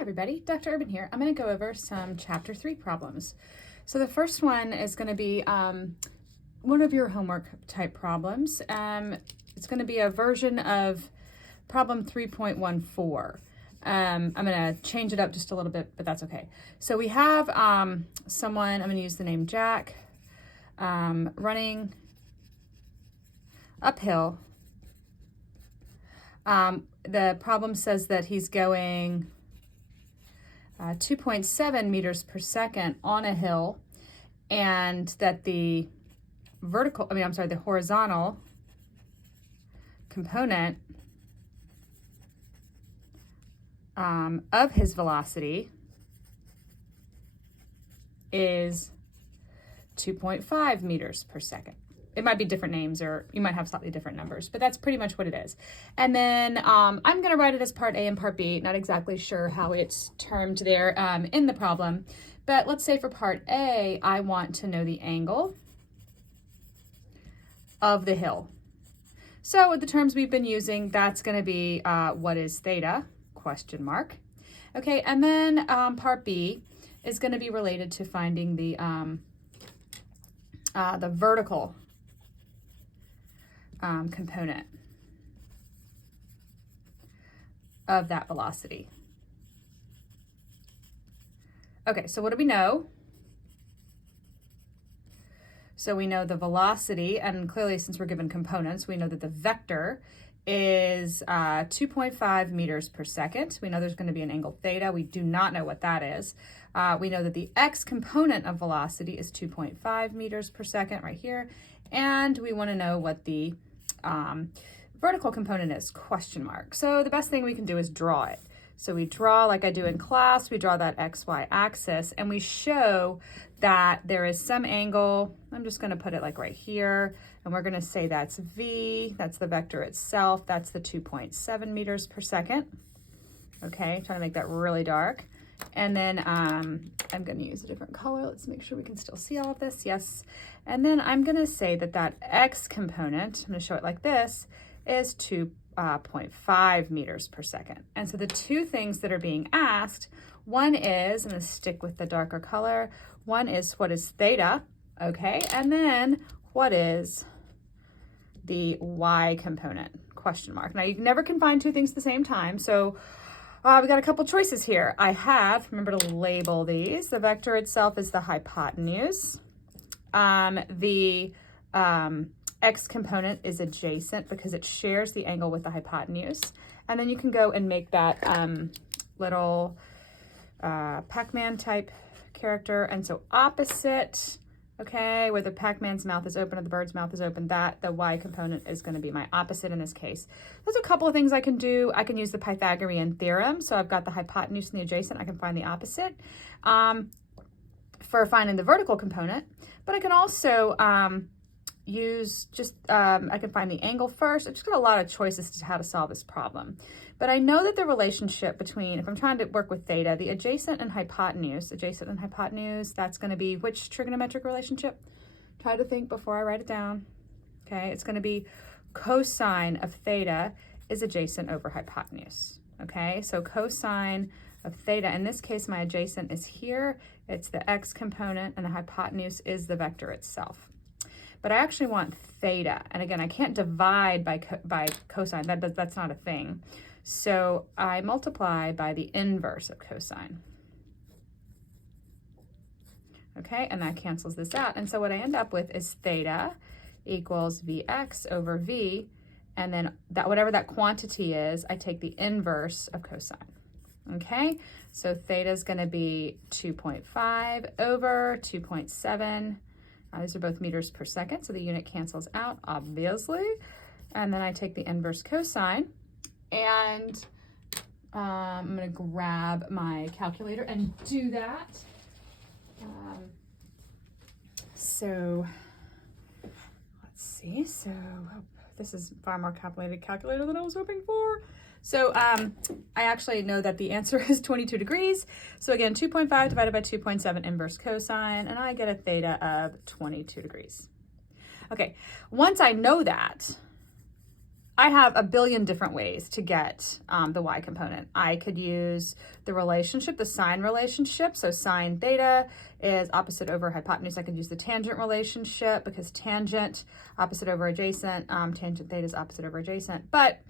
everybody, Dr. Urban here. I'm going to go over some Chapter 3 problems. So the first one is going to be one of your homework type problems. It's going to be a version of problem 3.14. I'm going to change it up just a little bit, but that's okay. So we have someone, I'm going to use the name Jack, running uphill. The problem says that he's going 2.7 meters per second on a hill, and that the horizontal component of his velocity is 2.5 meters per second. It might be different names, or you might have slightly different numbers, but that's pretty much what it is. And then I'm going to write it as part A and part B. Not exactly sure how it's termed there in the problem, but let's say for part A, I want to know the angle of the hill. So with the terms we've been using, that's going to be what is theta, question mark. Okay, and then part B is going to be related to finding the vertical component of that velocity. Okay, so what do we know? So we know the velocity, and clearly since we're given components, we know that the vector is 2.5 meters per second. We know there's going to be an angle theta. We do not know what that is. We know that the x component of velocity is 2.5 meters per second right here. And we want to know what the vertical component is, question mark. So the best thing we can do is draw it. So we draw like I do in class, we draw that XY axis, and we show that there is some angle. I'm just going to put it like right here, and we're going to say that's V, that's the vector itself, that's the 2.7 meters per second. Okay, trying to make that really dark. And then I'm going to use a different color. Let's make sure we can still see all of this. Yes. And then I'm going to say that that X component, I'm going to show it like this, is 2.5 meters per second. And so the two things that are being asked, one is, I'm going to stick with the darker color, one is what is theta, okay? And then what is the Y component, question mark. Now you never can find two things at the same time, so we got a couple choices here. I have, remember to label these. The vector itself is the hypotenuse. The x component is adjacent because it shares the angle with the hypotenuse. And then you can go and make that little Pac-Man type character. And so opposite, okay, where the Pac-Man's mouth is open or the bird's mouth is open, that the Y component is going to be my opposite in this case. There's a couple of things I can do. I can use the Pythagorean theorem. So I've got the hypotenuse and the adjacent. I can find the opposite for finding the vertical component. But I can also use just, I can find the angle first. I've just got a lot of choices to how to solve this problem. But I know that the relationship between, if I'm trying to work with theta, the adjacent and hypotenuse, that's going to be which trigonometric relationship? Try to think before I write it down. Okay, it's going to be cosine of theta is adjacent over hypotenuse. Okay, so cosine of theta, in this case, my adjacent is here. It's the x component, and the hypotenuse is the vector itself. But I actually want theta, and again, I can't divide by cosine. That's not a thing. So I multiply by the inverse of cosine. Okay, and that cancels this out. And so what I end up with is theta equals Vx over V, and then that whatever that quantity is, I take the inverse of cosine. Okay, so theta is going to be 2.5 over 2.7. These are both meters per second, so the unit cancels out, obviously. And then I take the inverse cosine, and I'm going to grab my calculator and do that. So let's see. So this is far more complicated calculator than I was hoping for. So I actually know that the answer is 22 degrees. So again, 2.5 divided by 2.7 inverse cosine, and I get a theta of 22 degrees. Okay, once I know that, I have a billion different ways to get the y component. I could use the relationship, the sine relationship. So sine theta is opposite over hypotenuse. I could use the tangent relationship because tangent, opposite over adjacent, tangent theta is opposite over adjacent. But,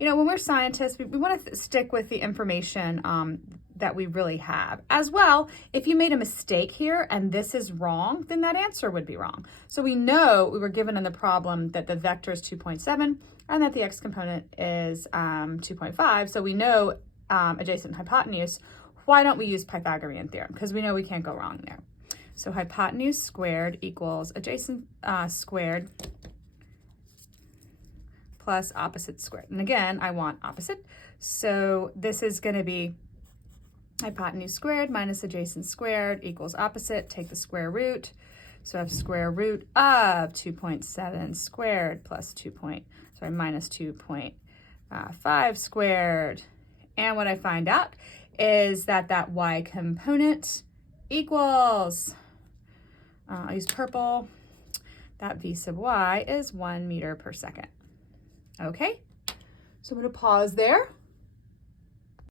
you know, when we're scientists, we want to stick with the information that we really have. As well, if you made a mistake here and this is wrong, then that answer would be wrong. So we know we were given in the problem that the vector is 2.7 and that the x component is 2.5. So we know adjacent and hypotenuse. Why don't we use Pythagorean theorem? Because we know we can't go wrong there. So hypotenuse squared equals adjacent squared plus opposite squared. And again, I want opposite. So this is going to be hypotenuse squared minus adjacent squared equals opposite. Take the square root. So I have square root of 2.7 squared plus minus 2.5 squared. And what I find out is that that y component equals, I'll use purple, that v sub y is 1 meter per second. Okay, so I'm going to pause there.